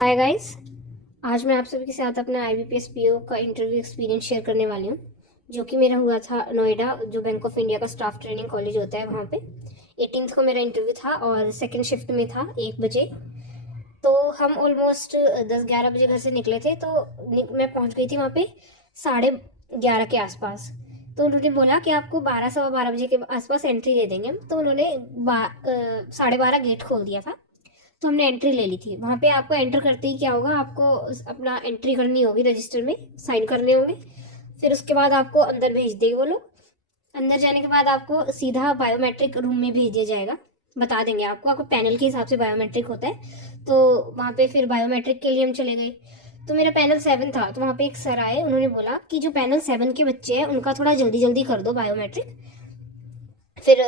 Hi guys. आज मैं आप सभी के साथ अपना IBPS PO का इंटरव्यू एक्सपीरियंस शेयर करने वाली हूँ, जो कि मेरा हुआ था नोएडा, जो बैंक ऑफ इंडिया का स्टाफ ट्रेनिंग कॉलेज होता है वहाँ पे। 18th को मेरा इंटरव्यू था और सेकंड शिफ्ट में था 1 बजे। तो हम ऑलमोस्ट 10-11 बजे घर से निकले थे, तो मैं पहुँच गई थी वहाँ पे 11:30 के आसपास। तो उन्होंने बोला कि आपको 12 सवा 12 बजे के आसपास एंट्री दे देंगे। तो उन्होंने 12:30 गेट खोल दिया था, तो हमने एंट्री ले ली थी। वहाँ पे आपको एंटर करते ही क्या होगा, आपको अपना एंट्री करनी होगी, रजिस्टर में साइन करने होंगे। फिर उसके बाद आपको अंदर भेज देंगे वो लोग। अंदर जाने के बाद आपको सीधा बायोमेट्रिक रूम में भेज दिया जाएगा। बता देंगे आपको पैनल के हिसाब से बायोमेट्रिक होता है। तो वहाँ पे फिर बायोमेट्रिक के लिए हम चले गए। तो मेरा पैनल 7 था, तो वहाँ पे एक सर आए, उन्होंने बोला कि जो पैनल 7 के बच्चे हैं उनका थोड़ा जल्दी जल्दी कर दो बायोमेट्रिक। फिर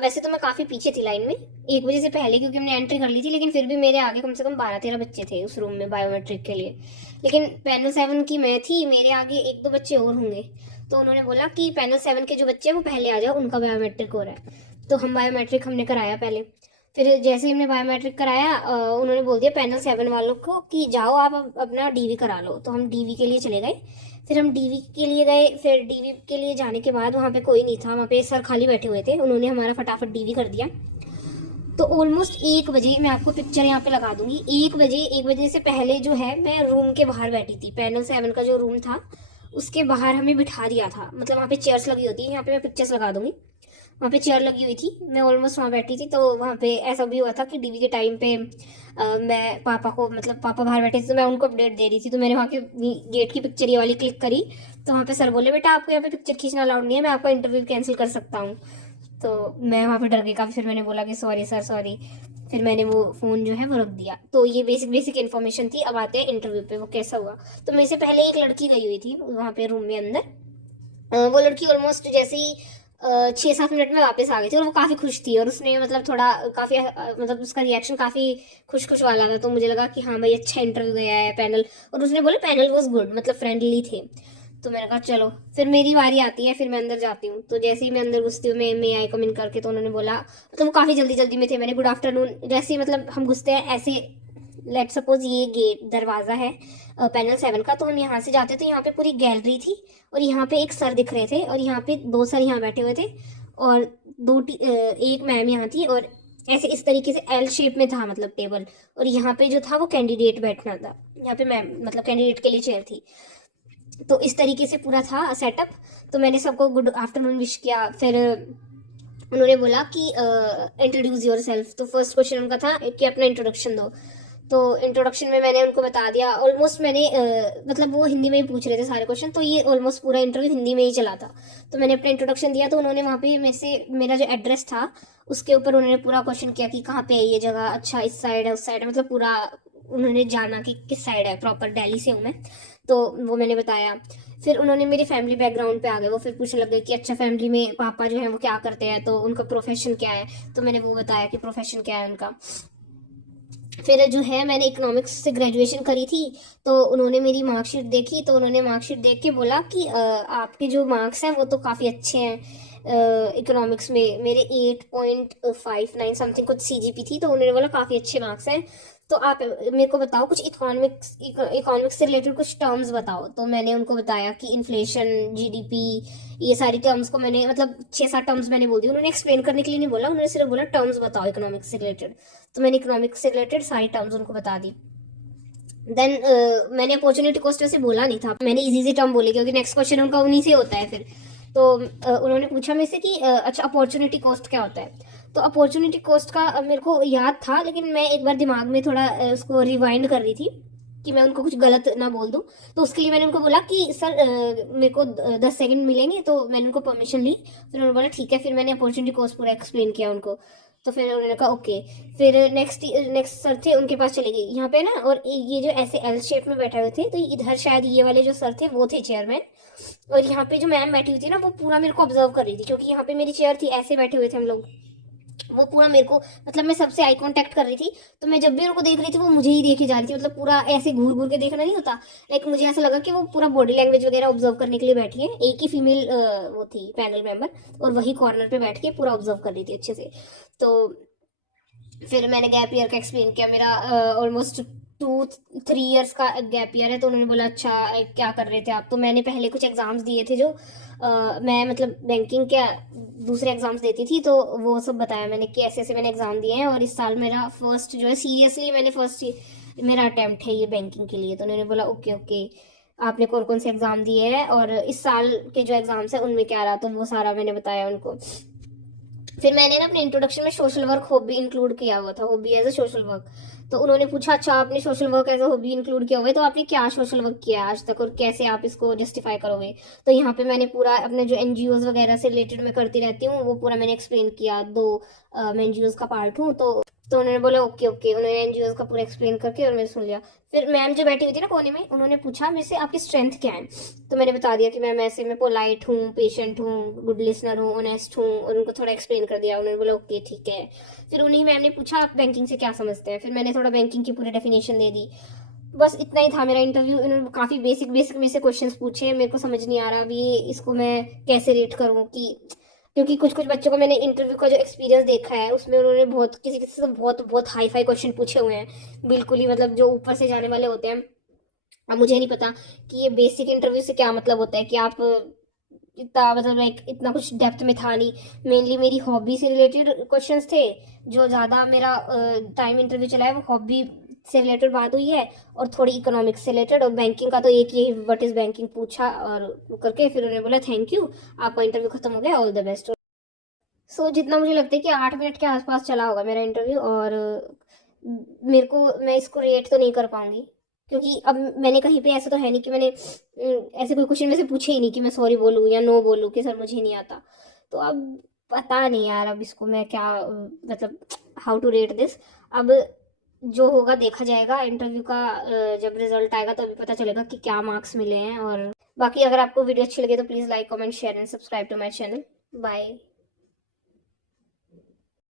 वैसे तो मैं काफ़ी पीछे थी लाइन में, 1 बजे से पहले, क्योंकि हमने एंट्री कर ली थी, लेकिन फिर भी मेरे आगे कम से कम 12-13 बच्चे थे उस रूम में बायोमेट्रिक के लिए। लेकिन पैनल 7 की मैं थी, मेरे आगे 1-2 बच्चे और होंगे। तो उन्होंने बोला कि पैनल 7 के जो बच्चे हैं वो पहले आ जाओ, उनका बायोमेट्रिक हो रहा है। तो हम बायोमेट्रिक हमने कराया पहले। फिर जैसे ही हमने बायोमेट्रिक कराया, उन्होंने बोल दिया पैनल 7 वालों को कि जाओ आप अपना DV करा लो। तो हम DV के लिए चले गए। फिर हम DV के लिए गए। फिर DV के लिए जाने के बाद वहाँ पे कोई नहीं था, वहाँ पे सर खाली बैठे हुए थे। उन्होंने हमारा फटाफट DV कर दिया। तो ऑलमोस्ट 1 बजे, मैं आपको पिक्चर यहाँ पे लगा दूंगी, 1 बजे, 1 बजे से पहले जो है मैं रूम के बाहर बैठी थी। पैनल 7 का जो रूम था उसके बाहर हमें बिठा दिया था। मतलब वहाँ पे चेयर्स लगी होती है, यहाँ पे मैं पिक्चर्स लगा दूंगी। वहाँ पे चेयर लगी हुई थी, मैं ऑलमोस्ट वहाँ बैठी थी। तो वहाँ पे ऐसा भी हुआ था कि DV के टाइम पे मैं पापा को, मतलब पापा बाहर बैठे थे तो मैं उनको अपडेट दे रही थी। तो मैंने वहाँ के गेट की पिक्चर ये वाली क्लिक करी। तो वहाँ पे सर बोले, बेटा आपको यहाँ पे पिक्चर खींचना अलाउड नहीं है, मैं आपका इंटरव्यू कैंसिल कर सकता हूँ। तो मैं वहाँ पे डर गई काफ़ी। फिर मैंने बोला कि सॉरी सर, सॉरी। फिर मैंने वो फ़ोन जो है वो रख दिया। तो ये बेसिक बेसिक इन्फॉर्मेशन थी। अब आते हैं इंटरव्यू पे, वो कैसा हुआ। तो मेरे से पहले एक लड़की गई हुई थी वहाँ पे रूम में अंदर। वो लड़की ऑलमोस्ट जैसे ही 6-7 मिनट में वापस आ गई थी, और वो काफ़ी खुश थी। और उसने मतलब थोड़ा काफ़ी मतलब उसका रिएक्शन काफ़ी खुश खुश वाला था। तो मुझे लगा कि हाँ भाई, अच्छा इंटरव्यू गया है पैनल। और उसने बोला पैनल वॉज गुड, मतलब फ्रेंडली थे। तो मैंने कहा चलो, फिर मेरी बारी आती है। फिर मैं अंदर जाती हूँ। तो जैसे ही मैं अंदर घुसती हूँ, मैं आई कम इन करके, तो उन्होंने बोला, मतलब वो काफ़ी जल्दी जल्दी में थे। मैंने गुड आफ्टरनून, जैसे ही मतलब हम घुसते हैं ऐसे, लेट सपोज ये गेट दरवाज़ा है पैनल 7 का, तो हम यहाँ से जाते, तो यहाँ पे पूरी गैलरी थी। और यहाँ पे एक सर दिख रहे थे, और यहाँ पे 2 सर यहाँ बैठे हुए थे। और एक मैम यहाँ थी। और ऐसे इस तरीके से L शेप में था, मतलब टेबल। और यहाँ पे जो था वो कैंडिडेट बैठना था, यहाँ पे मैम मतलब कैंडिडेट के लिए चेयर थी। तो इस तरीके से पूरा था सेटअप। तो मैंने सबको गुड आफ्टरनून विश किया। फिर उन्होंने बोला कि इंट्रोड्यूस योर सेल्फ। तो फर्स्ट क्वेश्चन उनका था कि अपना इंट्रोडक्शन दो। तो इंट्रोडक्शन में मैंने उनको बता दिया। ऑलमोस्ट मैंने मतलब वो हिंदी में ही पूछ रहे थे सारे क्वेश्चन, तो ये ऑलमोस्ट पूरा इंटरव्यू हिंदी में ही चला था। तो मैंने अपना इंट्रोडक्शन दिया। तो उन्होंने वहाँ पे मेरे से मेरा जो एड्रेस था उसके ऊपर उन्होंने पूरा क्वेश्चन किया कि कहाँ पे है ये जगह, अच्छा इस साइड है उस साइड है, मतलब पूरा उन्होंने जाना कि किस साइड है, प्रॉपर दिल्ली से हूँ मैं। तो वो मैंने बताया। फिर उन्होंने मेरी फैमिली बैकग्राउंड पे आ गए। वो फिर पूछने लग गए कि अच्छा फैमिली में पापा जो है वो क्या करते हैं, तो उनका प्रोफेशन क्या है। तो मैंने वो बताया कि प्रोफेशन क्या है उनका। फिर जो है मैंने इकोनॉमिक्स से ग्रेजुएशन करी थी। तो उन्होंने मेरी मार्कशीट देखी। तो उन्होंने मार्कशीट देख के बोला कि आपके जो मार्क्स हैं वो तो काफ़ी अच्छे हैं। इकोनॉमिक्स में मेरे 8.59 समथिंग कुछ CGP थी। तो उन्होंने बोला काफ़ी अच्छे मार्क्स हैं। तो आप मेरे को बताओ कुछ इकोनॉमिक्स से रिलेटेड कुछ टर्म्स बताओ। तो मैंने उनको बताया कि इन्फ्लेशन, GDP, ये सारी टर्म्स को मैंने मतलब 6-7 टर्म्स मैंने बोल दी। उन्होंने एक्सप्लेन करने के लिए नहीं बोला, उन्होंने सिर्फ बोला टर्म्स बताओ इकोनॉमिक्स से रिलेटेड। तो मैंने इकोनॉमिक्स से रिलेटेड सारी टर्म्स उनको बता दी। देन मैंने अपॉर्चुनिटी कॉस्ट वैसे बोला नहीं था, मैंने इजी टर्म बोले, क्योंकि नेक्स्ट क्वेश्चन उनका उन्हीं से होता है फिर। तो उन्होंने पूछा मेरे से कि अच्छा अपॉर्चुनिटी कॉस्ट क्या होता है। तो अपॉर्चुनिटी कॉस्ट का मेरे को याद था, लेकिन मैं एक बार दिमाग में थोड़ा उसको रिवाइंड कर रही थी कि मैं उनको कुछ गलत ना बोल दूं। तो उसके लिए मैंने उनको बोला कि सर मेरे को 10 सेकंड मिलेंगे। तो मैंने उनको परमिशन ली। फिर उन्होंने बोला ठीक है। फिर मैंने अपॉर्चुनिटी कॉस्ट पूरा एक्सप्लेन किया उनको। तो फिर उन्होंने कहा ओके। फिर नेक्स्ट सर थे, उनके पास चले गई यहाँ पे ना। और ये जो ऐसे L शेप में बैठे हुए थे, तो इधर शायद ये वाले जो सर थे वो थे चेयरमैन। और यहाँ पे जो मैम बैठी हुई थी ना, वो पूरा मेरे को ऑब्जर्व कर रही थी, क्योंकि यहाँ पे मेरी चेयर थी, ऐसे बैठे हुए थे हम लोग। वो पूरा मेरे को, मतलब मैं सबसे आई कांटेक्ट कर रही थी। तो मैं जब भी उनको देख रही थी वो मुझे ही देखे जा रही थी, मतलब पूरा ऐसे घूर घूर के देखना नहीं होता। लाइक मुझे ऐसा लगा कि वो पूरा बॉडी लैंग्वेज वगैरह ऑब्जर्व करने के लिए बैठी है। एक ही फीमेल वो थी पैनल मेंबर, और वही कॉर्नर पे बैठ के पूरा ऑब्जर्व कर रही थी अच्छे से। तो फिर मैंने गैप ईयर का एक्सप्लेन किया। मेरा ऑलमोस्ट 2-3 इयर्स का गैप ईयर है। तो उन्होंने बोला अच्छा क्या कर रहे थे आप? तो मैंने पहले कुछ एग्ज़ाम्स दिए थे जो मैं मतलब बैंकिंग के दूसरे एग्ज़ाम्स देती थी, तो वो सब बताया मैंने कि ऐसे ऐसे मैंने एग्ज़ाम दिए हैं और इस साल मेरा फर्स्ट जो है सीरियसली मैंने फर्स्ट मेरा अटैम्प्ट है ये बैंकिंग के लिए। तो उन्होंने बोला ओके ओके, आपने कौन कौन से एग्ज़ाम दिए हैं और इस साल के जो एग्ज़ाम्स हैं उनमें क्या रहा, तो वो सारा मैंने बताया उनको। फिर मैंने ना अपने इंट्रोडक्शन में सोशल वर्क हॉबी इंक्लूड किया हुआ था, hobby as a social work. तो उन्होंने पूछा अच्छा आपने social work as a hobby include किया हुआ है, तो आपने क्या सोशल वर्क किया है आज तक और कैसे आप इसको जस्टिफाई करोगे? तो यहाँ पे मैंने पूरा अपने जो एनजीओज वगैरह से रिलेटेड मैं करती रहती हूँ वो पूरा मैंने एक्सप्लेन किया। मैं एनजीओज का पार्ट हूँ। तो उन्होंने बोला ओके ओके, उन्होंने एनजीओज का पूरा एक्सप्लेन करके और मैंने सुन लिया। फिर मैम जो बैठी हुई थी ना कोने में, उन्होंने पूछा मेरे से आपकी स्ट्रेंथ क्या है? तो मैंने बता दिया कि मैम ऐसे मैं पोलाइट हूँ, पेशेंट हूँ, गुड लिसनर हूँ, ऑनेस्ट हूँ, और उनको थोड़ा एक्सप्लेन कर दिया। उन्होंने बोला ओके ठीक है। फिर उन्हीं मैम ने पूछा आप बैंकिंग से क्या समझते हैं? फिर मैंने थोड़ा बैंकिंग की पूरी डेफिनेशन दे दी। बस इतना ही था मेरा इंटरव्यू। इन्होंने काफ़ी बेसिक बेसिक में से क्वेश्चंस पूछे, मेरे को समझ नहीं आ रहा अभी इसको मैं कैसे रेट करूँ कि, क्योंकि कुछ कुछ बच्चों को मैंने इंटरव्यू का जो एक्सपीरियंस देखा है उसमें उन्होंने बहुत किसी किसी से बहुत बहुत हाई फाई क्वेश्चन पूछे हुए हैं, बिल्कुल ही मतलब जो ऊपर से जाने वाले होते हैं। अब मुझे नहीं पता कि ये बेसिक इंटरव्यू से क्या मतलब होता है कि आप इतना मतलब लाइक इतना कुछ डेप्थ में था नहीं। मेनली मेरी हॉबी से रिलेटेड क्वेश्चंस थे। जो ज़्यादा मेरा टाइम इंटरव्यू चला है वो हॉबी से रिलेटेड बात हुई है और थोड़ी इकोनॉमिक्स से रिलेटेड, और बैंकिंग का तो एक ही व्हाट इज़ बैंकिंग पूछा और वो करके फिर उन्होंने बोला थैंक यू, आपका इंटरव्यू खत्म हो गया, ऑल द बेस्ट। जितना मुझे लगता है कि 8 मिनट के आसपास चला होगा मेरा इंटरव्यू, और मेरे को मैं इसको रेट तो नहीं कर पाऊंगी क्योंकि अब मैंने कहीं पे ऐसा तो है नहीं कि मैंने ऐसे कोई क्वेश्चन में से पूछे ही नहीं कि मैं सॉरी बोलूँ या नो बोलूँ कि सर मुझे नहीं आता। तो अब पता नहीं यार अब इसको मैं क्या मतलब हाउ टू रेट दिस। अब जो होगा देखा जाएगा इंटरव्यू का। जब रिजल्ट आएगा तो अभी पता चलेगा कि क्या मार्क्स मिले हैं। और बाकी अगर आपको वीडियो अच्छी लगे तो please like comment share and subscribe to my channel. Bye.